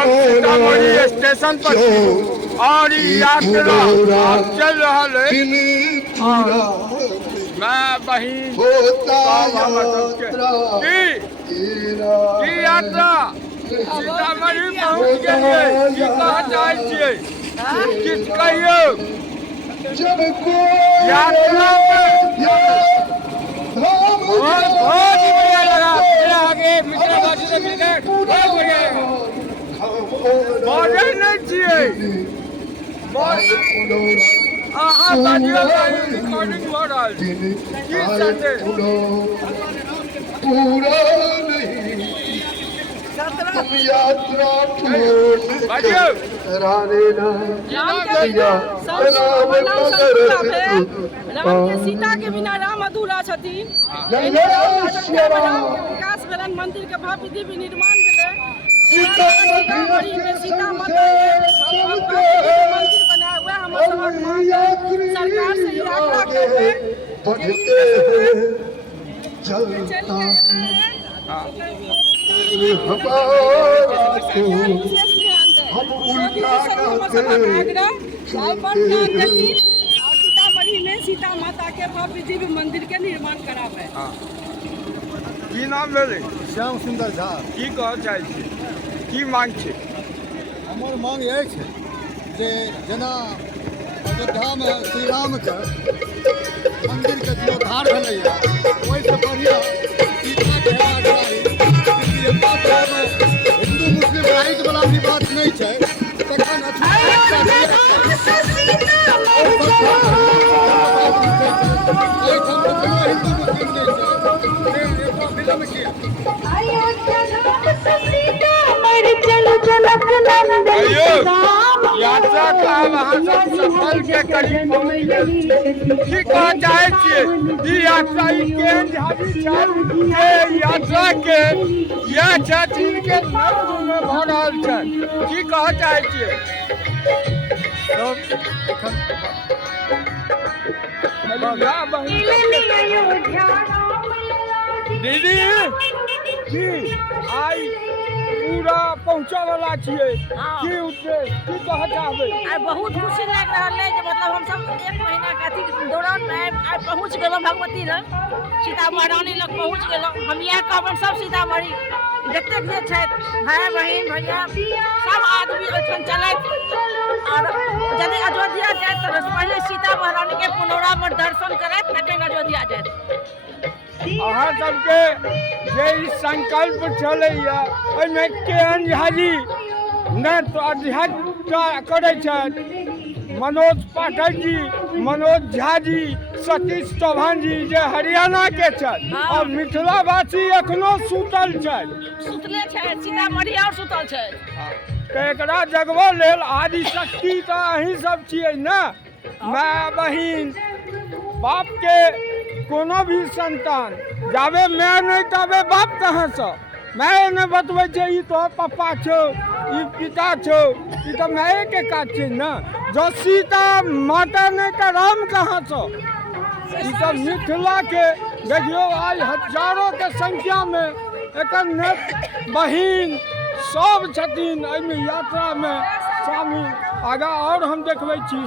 Sitamarhi station पर और यात्रा चल रहा है। मैं बहिन की यात्रा सीतामढ़ी पहुँच गए। की कहा चाहे छियै किस कहियो यात्रा बहुत बढ़िया लगा। आगे बॉर्डर नहीं चाहिए रिकॉर्डिंग हो रहा है। तुम यात्रा राम के सीता के बिना राम अधूरा छथिन। विकास भेलन, मंदिर के भव्य दिव्य निर्माण भेलै। सीतामढ़ी में सीता माता के मंदिर बनाया हुआ। हम सरकार से यात्रा करके बढ़ते चलता हम उल्टा सीतामढ़ी में सीता माता के भव्य दिव्य मंदिर के निर्माण करावे। की नाम भेलै? श्याम सुंदर झा। की कह चाहे छी, की मांग छै? हमर मांग यही छै जे जेना अयोध्यामे श्री रामके मन्दिरके जीर्णोद्धार भेलैए, ओहिसँ बढ़िआँ सीताके हेबाक चाही। हिन्दू मुस्लिम राइट वाला भी बात नहीं है। तखन यात्रा का वहाँ सफल के करीब पहुँच गए। की कह चाहे छियै ई यात्रा केहन झाड़ी छल जे यात्रा के यह छथिन के नर्म में भऽ रहल छनि। की कह चाहे छियै? दीदी की आई पूरा पहुँचा वाला छियै, की उद्देश्य की कह चाहबै? आई बहुत खुशी लग रहा है कि मतलब हम सब एक महीना के अथी दौरान में आई पहुँच गए भगवती लग, सीता महारानी लग पहुँच गए। हम यह कहब सब सीतामढ़ी जतेक जे छथि भाई बहन भैया सब आदमी एखन चलैत और यदि अयोध्या जाए तो पहले सीता महारानी के पुनौरा पर दर्शन करैत तखन अयोध्या जाए। अहाँ सबके जे ई संकल्प चलैया ओहिमे केहन झाजी नहि तो अध्यक्षता करै छथि मनोज पाठक जी, मनोज झा जी, सतीश चौहान जी जे हरियाणा के छथि और मिथिला वासी एखनो सुतल छथि। सुतले छथि सीतामढ़ी और सुतल छथि। तऽ एकरा जगबऽ लेल आदि शक्ति तऽ अहीं सब छियै ने। माय बहिन बाप के कोनो भी संतान जाबे माय नहीं ताबे बाप कहाँ से? माय ने बतबै छै ई तो पप्पा छौ, ई पिता छौ, ई तो माये के काज छै ने। जो सीता माता नहीं तो राम कहाँ से? ई तो मिथिला के देखियो आज हजारों के संख्या में एकर बहिन सब छथिन एहिमे यात्रा में शामिल। आगा और हम देखबै छी।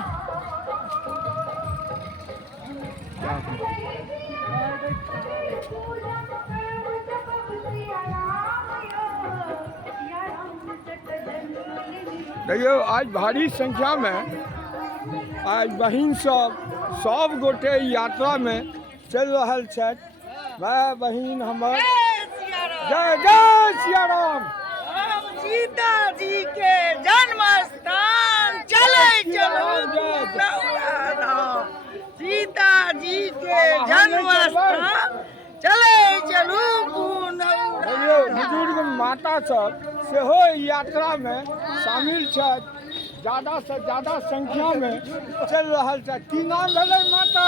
देखियो आज भारी संख्या में आज बहिन सब गोटे यात्रा में चल रहा छथि। भाई बहिन हमर जय जय सिया राम। सीता जी के जन्म स्थान चले चलो सीता जी के जन्म स्थान चले चलू। बुजुर्ग माता सब सेहो यात्रा में शामिल छथि, ज्यादा से ज्यादा संख्या में चल रहा छथि। की नाम भेलै माता?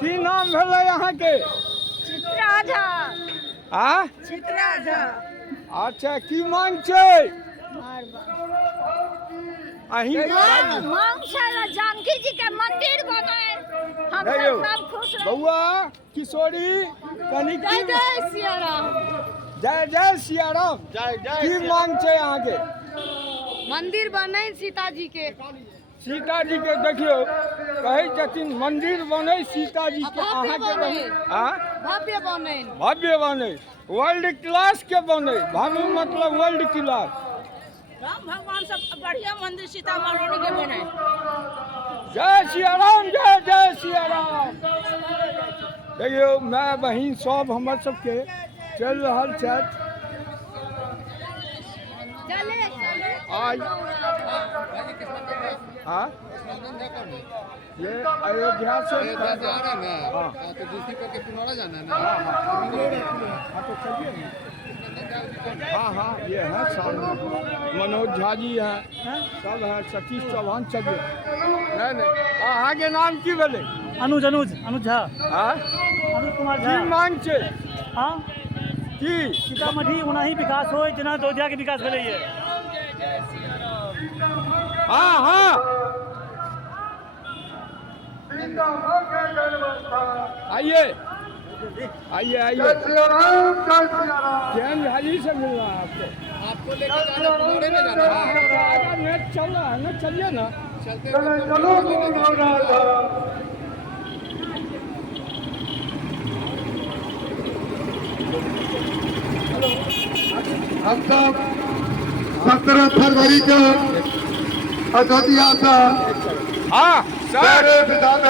की नाम भेलै अहाँ के? चित्रा झा। चित्रा झा। अच्छा की मांग छै? मांग छै जानकी जी के मंदिर बने। हम सब खुश रही। बउआ किशोरी कनिक जय जय सिया राम। जय जय सिया राम। जय जय की सिया मांग छै अहाँ के? मंदिर बने सीता जी के। सीता जी के देखियो कहै छथिन मंदिर बने सीता जी के, भव्य अहाँ के बने। भव्य बने। भव्य बने, वर्ल्ड क्लास के बने। भव्य मतलब वर्ल्ड क्लास। राम भगवान सब बढ़िया मंदिर सीता महारानी के बने। जय सिया राम, जय जय सिया राम। देखियो माय बहिन सब हमर सबके चल रहल छथि। आज हाँ ये अयोध्या से अयोध्या से आ रहे हैं ना, हाँ। तो दूसरी पर के पुनौरा जाना है ना। हाँ तो चलिए ना। हाँ हाँ ये है सामने मनोज झा जी हैं, सब है, सतीश चौहान चलिए। नहीं नहीं अहाँ के नाम की भेलै? अनुज झा। हाँ अनुज कुमार झा। की मांग छै? हाँ की सीतामढ़ी ओनाही विकास होय जेना अयोध्या के विकास भेलैये। हाँ हाँ आइए आइए आइए। जैन हाजी से मिलना है आपको। आपको लेकर जाना पुनौरे में जाना है। आगे नेट चल रहा है ना, चलिए ना। चलते हम सब 17 फरवरी को अयोध्या से हाँ सर। सारे विधान